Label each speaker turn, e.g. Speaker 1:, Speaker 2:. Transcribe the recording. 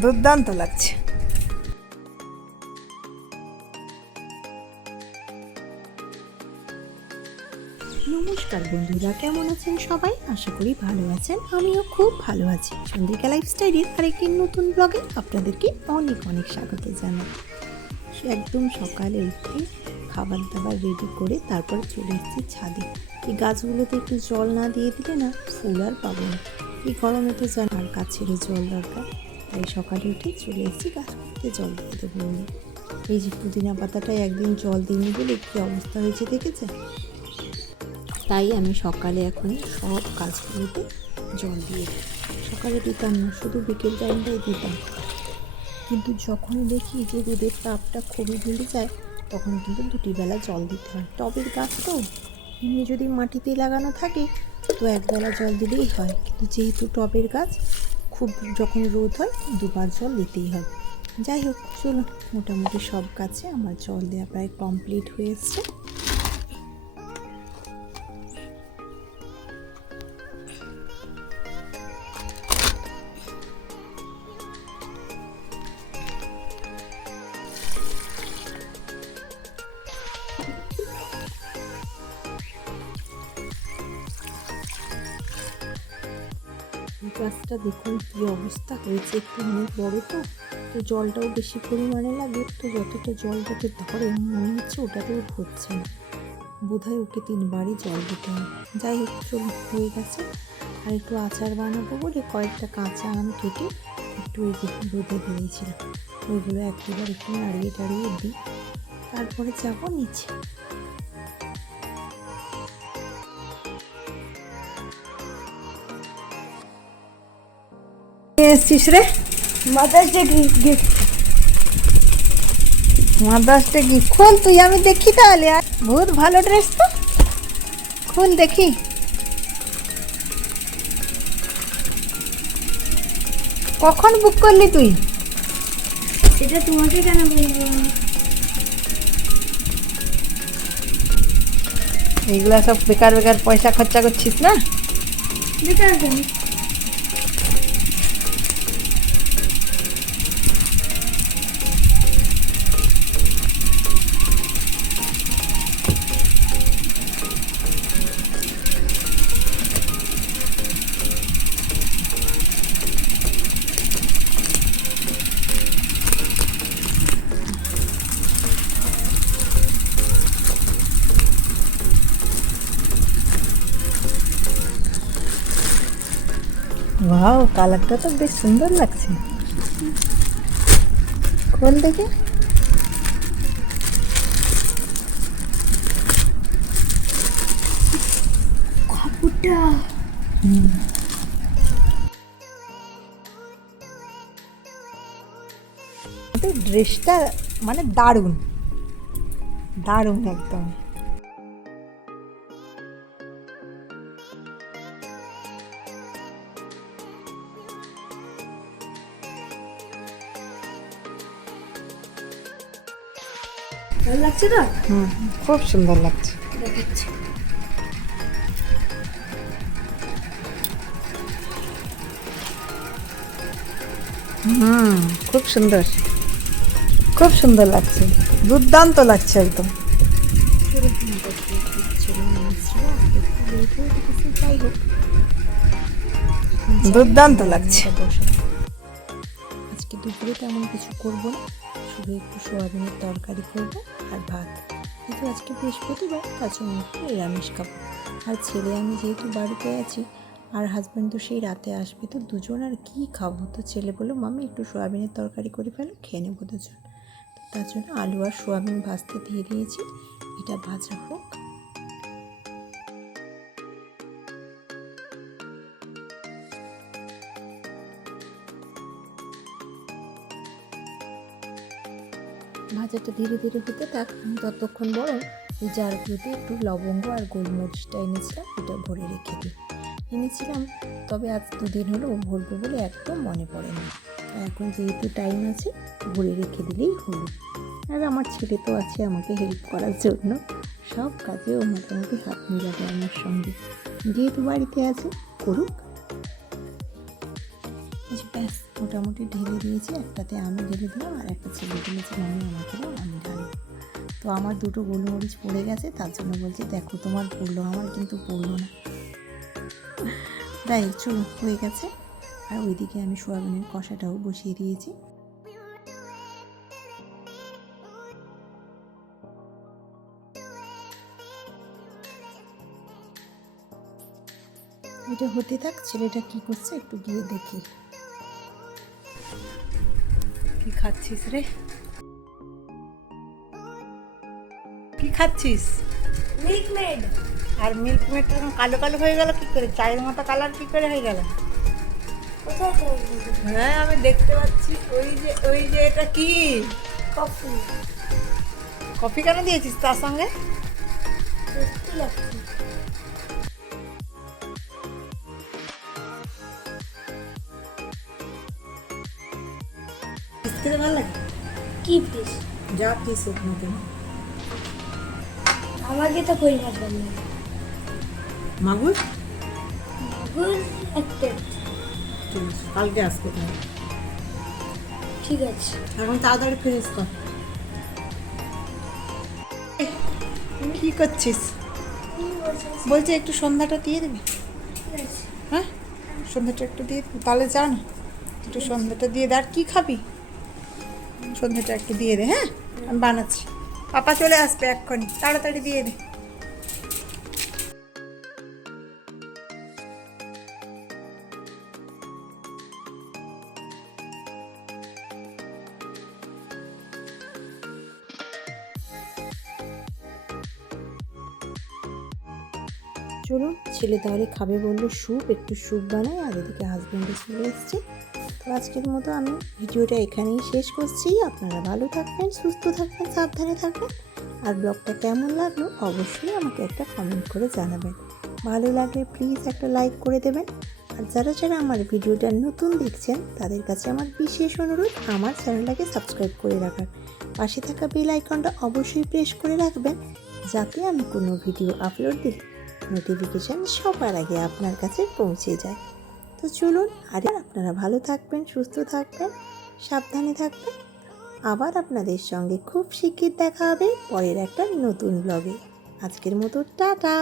Speaker 1: দুর্দান্ত লাগছে।
Speaker 2: নমস্কার বন্ধুরা, কেমন আছেন সবাই? আশা করি ভালো আছেন, আমিও খুব ভালো আছি। চন্দ্রিকা লাইফস্টাইলের আরেকটি নতুন ব্লগে আপনাদেরকে অনেক অনেক স্বাগত জানাই। একদম সকালে উঠে খাবার দাবার রেডি করে তারপর চলে এসেছি ছাদে। এই গাছগুলোতে একটু জল না দিয়ে দিলে না ফুল আর পাবো না। এই গরমে তো জান, আর গাছের জল দরকার। তাই সকালে উঠে চলে এসেছি গাছগুলোতে জল দিতে দেবো বলে এই যে পুদিনা পাতাটায় একদিন জল দিইনি বলে কী অবস্থা হয়েছে দেখেছে? তাই আমি সকালে এখন সব কাজগুলোতে জল দিয়ে দিই সকালে দিতাম না, শুধু বিকেল টাইমটাই দিতাম। কিন্তু যখন দেখি যে রোদের তাপটা খুবই বেড়ে যায়, তখন কিন্তু দুটি বেলা জল দিতে হয়। টবের গাছ তো, এমনি যদি মাটিতে লাগানো থাকে, তো একবেলা জল দিলেই হয়। কিন্তু যেহেতু টবের গাছ খুব যখন রোদ হয়, দুবার জল দিতেই হবে যাই হোক, চলুন, মোটামুটি সব কাছে আমার জল দেওয়া প্রায় কমপ্লিট হয়ে এসছে। গাছটা দেখুন কি অবস্থা হয়েছে, একটু অনেক বড় তো তো জলটাও বেশি পরিমাণে লাগে, তো যতটা জল যাতে ধরে মনে হচ্ছে ওটাতেও হচ্ছে না। বোধহয় ওকে তিনবারই জল দিতে হবে। যাই হোক, চলুন, হয়ে গেছে। আর একটু আচার বানাবো বলে কয়েকটা কাঁচা আম কেটে একটু ওই রোদে দিয়েছিলাম। ওইগুলো একবার একটু নাড়িয়ে টাড়িয়ে দিই। তারপরে যাব নিচে।
Speaker 1: এসছিস রে?
Speaker 3: Mother's day gift
Speaker 1: mother's day gift খোল তুই আমি দেখি তাহলে। আর বহুত ভালো ড্রেস তো? খোল দেখি। কখন বুক করলি তুই?
Speaker 3: এটা তোমাকে কেন বলব?
Speaker 1: সব বেকার বেকার পয়সা খরচা করছিস না?
Speaker 3: বেকার
Speaker 1: ওয়াও কালারটা তো বেশ সুন্দর লাগছে। খোল দেখে।
Speaker 3: কাপড়টা।
Speaker 1: ড্রেসটা মানে দারুণ। দারুণ একদম।
Speaker 3: ভালো লাগছে তো
Speaker 1: হুম খুব সুন্দর লাগছে।
Speaker 3: দেখাচ্ছি।
Speaker 1: হুম খুব সুন্দর। খুব সুন্দর লাগছে। দুর্দান্ত লাগছে একদম। দুর্দান্ত লাগছে।
Speaker 2: আজকে দুপুরে তেমন কিছু করব না। শুধু একটু সোয়াবিনের তরকারি করব আর ভাত। কিন্তু আজকে বৃহস্পতিবার, তার জন্য একটু নিরামিষ খাব। আর ছেলে, আমি যেহেতু বাড়িতে আছি, আর হাজব্যান্ড তো সেই রাতে আসবে, তো দুজন আর কি খাব? তো ছেলে বলল মামি একটু সোয়াবিনের তরকারি করে ফেলো, খেয়ে নেব দুজন। তো তার জন্য আলু আর সোয়াবিন ভাজতে দিয়ে দিয়েছি। এটা ভাজা হোক ভাজাটা ধীরে ধীরে হতে থাক। ততক্ষণ বরং এই জারগুলোতে একটু লবঙ্গ আর গোলমরিচটা এনেছিলাম, এটা ভরে রেখে দিই। এনেছিলাম, তবে আজ দুদিন হলো ভরবো বলে একদম মনে পড়ে না এখন যেহেতু টাইম আছে, ভরে রেখে দিলেই হলো। আর আমার ছেলে তো আছে, আমাকে হেল্প করার জন্য। সব কাজেও মোটামুটি হাত মিলাবে আমার সঙ্গে। যেহেতু বাড়িতে আছে, করুক। ব্যাস মোটামুটি ঢেলে দিয়েছি। একটাতে আমি ঢেলে দিলাম আর একটা ছেলে ঢেলেছে আমি আমাকে আমি ঢালবো। তো আমার দুটো গোলমরিচ পড়ে গেছে তার জন্য বলছি দেখো তোমার পড়ল আমার কিন্তু পড়ল না। হোক, চলো হয়ে গেছে। আর ওইদিকে আমি সোয়াবিনের কষাটাও বসিয়ে দিয়েছি। এটা হতে থাক ছেলেটা কি করছে একটু গিয়ে দেখি।
Speaker 1: কি খাচ্ছিস রে? কি খাচ্ছিস?
Speaker 3: মিল্ক মেড
Speaker 1: আর মিল্ক মেটটা কালো কালো হয়ে গেল কি করে? চায়ের মতো কালার কি করে হয়ে গেল? হ্যাঁ আমি দেখতে পাচ্ছি। ওই যে ওই যে এটা কি?
Speaker 3: কফি।
Speaker 1: কফি কেন দিয়েছিস তার সঙ্গে? ফিস খেতে ভালো লাগে
Speaker 3: কি ফিস
Speaker 1: যা ফিস হোক না কেন
Speaker 3: আমাকে তো কই মাছ ভালো লাগে
Speaker 1: মাগুর
Speaker 3: মাগুর
Speaker 1: ঠিক আছে, কালকে আসব তাহলে
Speaker 3: ঠিক আছে
Speaker 1: এখন তাড়াতাড়ি ফিনিস কর কি করছিস বলছি একটু সন্ধ্যাটা দিয়ে দিবি হ্যাঁ সন্ধ্যাটা একটু দিয়ে তাহলে যা না একটু সন্ধ্যাটা দিয়ে দে আর কী খাবি সন্ধ্যাটা একটু দিয়ে দে হ্যাঁ? আমি বানাচ্ছি। পাপা চলে আসবে এক্ষুনি, তাড়াতাড়ি দিয়ে দে।
Speaker 2: চলুন, ছেলে তাহলে খাবে বলল, স্যুপ, একটু স্যুপ বানাই আর এদিকে হাজব্যান্ডে চলে এসছে। তো আজকের মতো আমি ভিডিওটা এখানেই শেষ করছি। আপনারা ভালো থাকবেন, সুস্থ থাকবেন, সাবধানে থাকবেন। আর ব্লগটা কেমন লাগল অবশ্যই আমাকে একটা কমেন্ট করে জানাবেন। ভালো লাগলে প্লিজ একটা লাইক করে দেবেন। আর যারা যারা আমার ভিডিওটা নতুন দেখছেন, তাদের কাছে আমার বিশেষ অনুরোধ, আমার চ্যানেলটাকে সাবস্ক্রাইব করে রাখার। পাশে থাকা বেল আইকনটা অবশ্যই প্রেস করে রাখবেন, যাতে আমি কোনো ভিডিও আপলোড দিলে নোটিফিকেশান সবার আগে আপনার কাছে পৌঁছে যায়। তো চলুন, আর আপনারা ভালো থাকবেন, সুস্থ থাকবেন, সাবধানে থাকবেন। আবার আপনাদের সঙ্গে খুব শিগগির দেখা হবে পরের একটা নতুন ব্লগে আজকের মতো, টাটা!